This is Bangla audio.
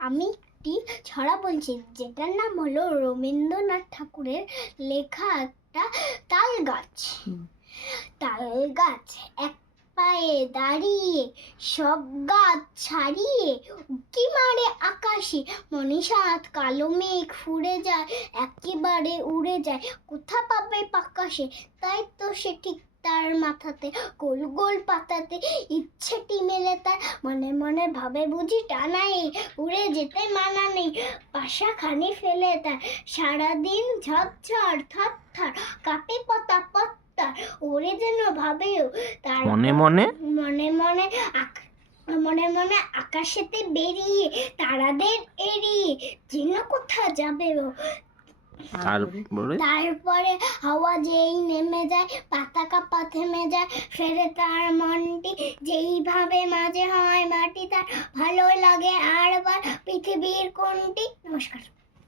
আমি একটি ছড়া বলছি যেটার নাম হলো রবীন্দ্রনাথ ঠাকুরের লেখা একটা তাল গাছ। তাল গাছ এক পায়ে দাঁড়িয়ে সব গাছ ছাড়িয়ে উকি মারে আকাশে। মনীষাত কালো মেঘ ফুরে যায় একেবারে উড়ে যায় কোথা পাবে পাকাশে? তাই তো সে ঠিক তার মাথাতে গোল গোল পাতাতে ইচ্ছেটি মেলে তার মনে মনে ভাবে বুঝি টানাই উড়ে যেতে মানা নেই। পাশাখানি ফেলে তার সারাদিন ঝরঝর থর থর কাঁপে পাতা পত্তা ওরে যেন ভাবেও তার মনে মনে? মনে মনে আক- মনে মনে আকাশেতে বেরিয়ে তারাদের এড়িয়ে যেন কোথা যাবে ও তারপরে? তারপরে হাওয়া যেই নেমে যায় পাতা কাপা থেমে যায় ফেরে তার মনটি যেইভাবে মাঝে হয় মাটি তার ভালো লাগে। আর বার পৃথিবীর কোনটি? নমস্কার।